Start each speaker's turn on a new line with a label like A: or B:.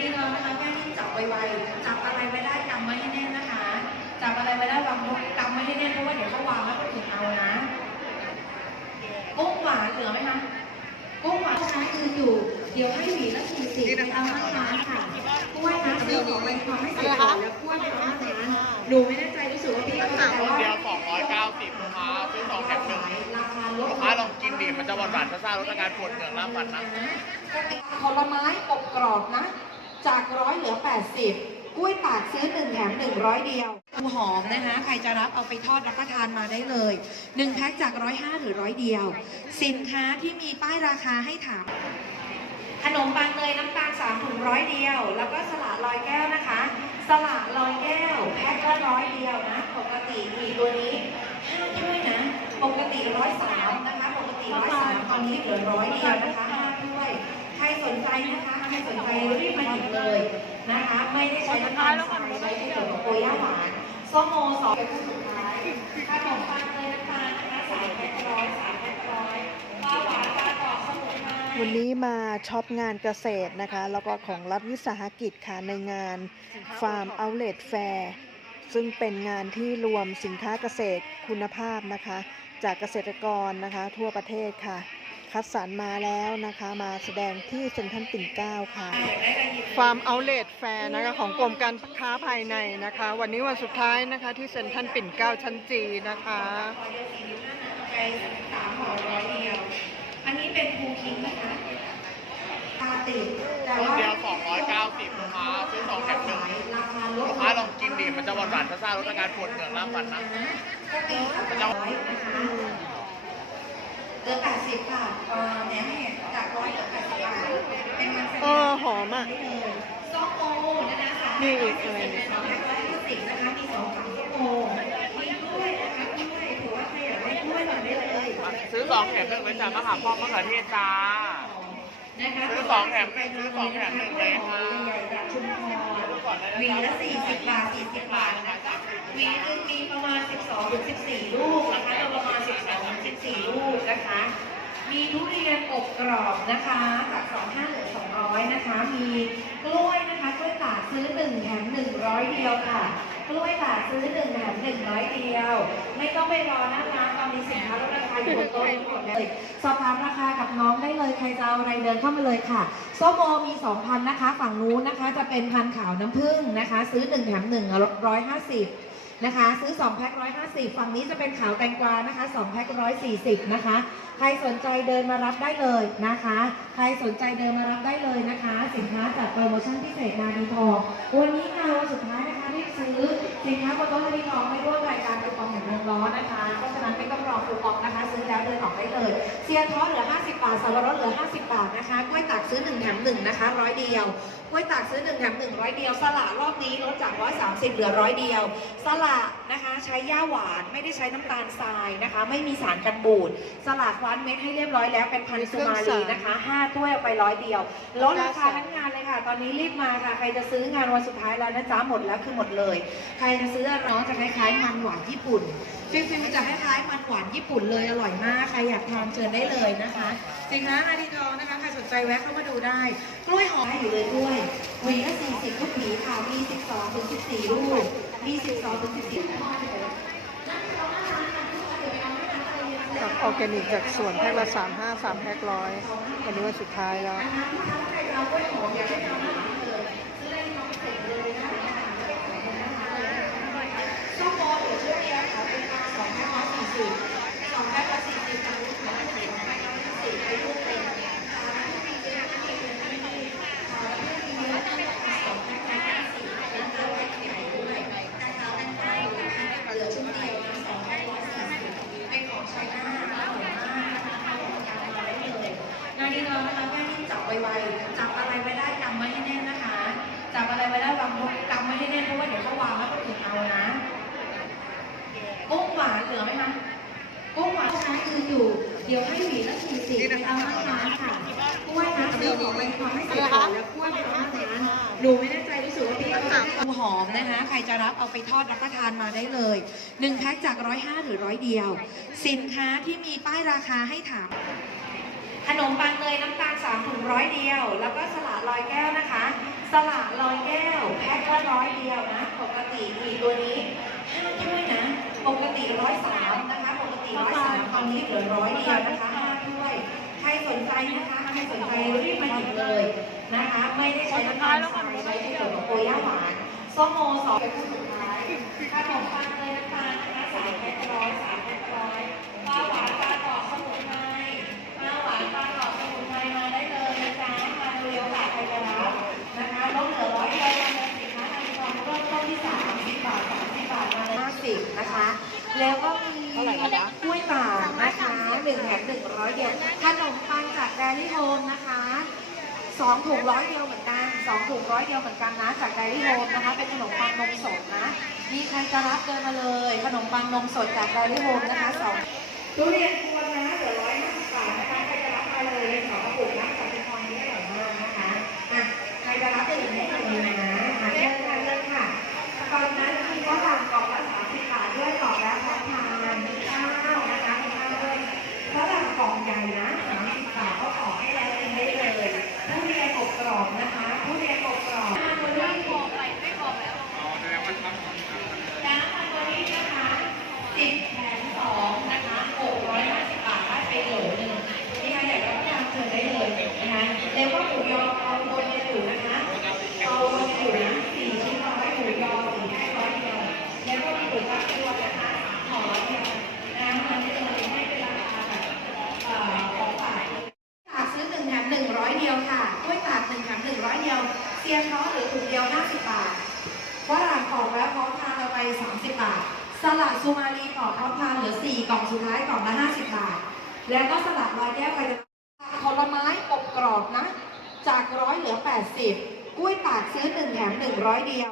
A: ที่น้องนะคะแม่ที่จับไวๆจับอะไรไม่ได้กำไว้ให้แน่นนะคะ จับอะไรไม่ได้วางกำไว้ให้แน่นเพราะว่าเดี๋ยวเขาวางแล้วคนอื่นเอานะกุ้งหวานเหลือไหมคะกุ้งหวานใช้คืออยู่เดี๋ยวให้หวีละสี่สิบไปเอาห้าร้านค่ะกล้วยนะซื้อของไปทำให้เสร็จก่อนแล้วกล้วยไปเอาห้าร้านหนูไม่แน่ใจรู้สึกว่าพี่เขาแต่ว่า
B: เดียว290ลูกค้าซื้อสองแถมหนึ่ง
A: ราคาลด
B: ลูกค้าลองกินดิมันจะหวานหวานๆซ่าๆลดอาการปวดเหงื่อล่ามฟันนะ
A: ผลไม้อบกรอบนะ จากร้อยเหลือ 80 กล้วยตากซื้อ 1 แถม 100 เดียวหหอมนะคะ ใครจะรับเอาไปทอดรับประทานมาได้เลย 1 แพ็คจาก 105 หรือ 100 เดียว สินค้าที่มีป้ายราคาให้ถาม ขนมปังเนยน้ำตาล3ถุงร้อยเดียว แล้วก็สละลอยแก้วนะคะ สละลอยแก้ว แพ็คละร้อยเดียวนะ ปกติมีตัวนี้5ถ้วยนะ ปกติร้อยสามนะคะ ปกติร้อยสามตอนนี้เหลือร้อยเดียวนะคะ5ถ้วยใครสนใจนะคะใครสนใจรีบมาหยิบเลยนะคะ ไม่ได้ใช้น้ำตาลทรายใช้ที่เกี่ยวกับโกย่าหวานส้มโมสองเป็นผู้สุดท้ายขนมปังเนยน้ำตาลนะคะสายแพ็คร้อยสายแพ็คร้อยปลาหวานปลากรอบสมุนไพร
C: วันนี้มาช็อปงานเกษตรนะคะ แล้วก็ของรัฐวิสาหกิจค่ะในงานฟาร์มเอาเล t แฟร์ซึ่งเป็นงานที่รวมสินค้าเกษตรคุณภาพนะคะ จากเกษตรกรนะคะ ทั่วประเทศค่ะ คัดสรรมาแล้วนะคะ มาแสดงที่เซ็นทรัลปิ่นเกล้าค่ะฟาร์มเอาเล t แฟร์นะคะของกรมการค้าภายในนะคะ วันนี้วันสุดท้ายนะคะที่เซ็นทรัลปิ่นเกล้าชั้นจีนะคะ
A: ไปสามห่อร้อยเดียวอันนี้เป็นภูคิงนะคะตาติดแต่ว่า
B: เดียว290ลูกค้าซื้อสองแถมหนึ่ง
A: ราคาลด
B: ลูกค้าลองกินดิมันจะหวานหวานๆซ่าๆลดอาการปวดเหงื่อล่ามฟันนะ
A: ปกติร้อยนะคะ เหลือแปดสิบค่ะเอ่อเนี่ยให้เห็นจากร้อยเหลือแปดสิบบาทเป็นมัน
C: เออหอมอะ
A: ส้มโอนะคะสาม
C: นี่อีกอะไร
A: เป็
C: เนี่
A: น
C: ย
A: สองร้อยห้าสิบนะคะมีสองสามส้มโอมีกล้วยนะคะกล้วยถือว่าใครอยากได้กล้วยมาได้เลย
B: ซื้อสองแถมหนึ่งเลยจ้ามะขามป้อมมะเขือเทศจ้าซื้อสองแถมหนึ่งซื้อสองแถมหนึ่งเลยค่ะ
A: ใหญ่ๆจากชุมพรหวีละ40 บาท 40 บาทนะคะหวีหนึงมีประมาณ 12ถึง14 ลูกนะคะเราประมาณ 12ถึง14ลูก นะคะ มีทุเรียนอบกรอบนะคะจาก25เหลือ200นะคะ มีกล้วยนะคะกล้วยตากซื้อ1แถม100 เดียวค่ะ กล้วยตากซื้อ1แถม100 เดียว ไม่ต้องไปรอหน้าร้านตอนนี้สินค้าลดราคาอยู่บนโต๊ะนี้หมดเลยสอบถามราคากับน้องได้เลยใครจะเอาอะไรเดินเข้ามาเลยค่ะส้มโอมี2,000นะคะ ฝั่งนู้นนะคะ จะเป็นพันขาวน้ำผึ้งนะคะ ซื้อ1แถม1 150 นะคะ ซื้อ2แพ็ค150 ฝั่งนี้จะเป็นขาวแตงกวานะคะ2แพ็ค140 นะคะ ใครสนใจเดินมารับได้เลยนะคะ ใครสนใจเดินมารับได้เลยนะคะ สินค้าจากโปรโมชั่นพิเศษนาดีทองวันนี้งานวันสุดท้ายนะคะที่ สินค้าบนโต๊ะนาดีทองไม่ร่วมรายการคูปองแห่งวงล้อนะคะ เพราะฉะนั้นไม่ต้องรอคูปองนะคะ ซื้อแล้วเดินออกได้เลย เซียนทอเหลือ 50 บาทสับปะรดเหลือ 50 บาทนะคะกล้วยตากซื้อ 1 แถม 1 นะคะร้อยเดียวกล้วยตากซื้อ 1 แถม 1 ร้อยเดียว สละรอบนี้ลดจาก 130 เหลือร้อยเดียว สละนะคะใช้ย่าหวานไม่ได้ใช้น้ำตาลทรายนะคะ ไม่มีสารกันบูด สละคว้านเม็ดให้เรียบร้อยแล้วเป็นพันธุ์สุมาลีนะคะ5ถ้วยเอาไปร้อยเดียวลดราคาทั้งงานเลยค่ะ ตอนนี้รีบมาค่ะ ใครจะซื้องานวันสุดท้ายแล้วนะจ๊ะหมดแล้วคือหมดเลย ใครจะซื้อรน้องจะคล้ายๆมันหวานญี่ปุ่นฟิลฟิลจะคล้ายๆมันหวานญี่ปุ่นเลยอร่อยมากใครอยากทานเชิญได้เลยนะคะสินค้านาทีทองนะคะใครสนใจแวะเข้ามาดูได้กล้วยหอมอยู่เลยกล้วยหวีละ40ลูกหวีค่ะมี12ถึง14ลูกมี12ถึง14ลูก
C: ผักออร์แกนิกจากสวนแพ็คละสามห้าสามแพ็คร้อยวันนี้วันสุดท้ายแล้ว
A: จับไวๆจับอะไรไม่ได้กำไว้ให้แน่นนะคะจับอะไรไม่ได้วางกำไว้ให้แน่นเพราะว่าเดี๋ยวเขาวางแล้วคนอื่นเอานะ กุ้งหวานเหลือไหมคะกุ้งหวานนะคืออยู่ เดี๋ยวให้หวีละสี่สิบเอามากน้ค่ะกล้วยนะเดี๋ยวบอกนปความให้สิบแล้วกล้วยเอามานหนูไม่แน่ใจรู้สึกว่าพี่เขาจะหอมนะคะ ใครจะรับเอาไปทอดรับประทานมาได้เลยหนึ่งแพ็คจากร้อยห้าหรือร้อยเดียว สินค้าที่มีป้ายราคาให้ถาม ขนมปังเนยน้ำตาลสามถุงร้อยเดียว แล้วก็สลัดลอยแก้วนะคะ สลัดลอยแก้ว แพ็คละร้อยเดียวนะ อนนี้เหลือร้อยเดียวนะคะห้าถ้วย ใครสนใจนะคะ ใครสนใจรีบมาหยิบเลยนะคะ ไม่ได้ใช้น้ำตาลทราใช้ประโยชน์กับโกย่าหวานส้มโอสองเป็นผู้สุดท้ายค่าของฟังเลยนะคะสายแค
B: ทร้
A: อยสาย สองถุงร้อยเดียวเหมือนกันสองถุงร้อยเดียวเหมือนกันนะจากไดรี่โฮมนะคะ เป็นขนมปังนมสดนะ มีใครจะรับเดินมาเลย ขนมปังนมสดจากไดรี่โฮมนะคะสองทุเรียน สลัดซูมาลีห่อพร้อาเหลือ 4 กล่องสุดท้ายกล่องละ50 บาท แล้วก็สลัดลอยแก้วไปผลไม้อบกรอบนะ จากร้อยเหลือ 80 กล้วยตากซื้อ 1 แถม 100 เดียว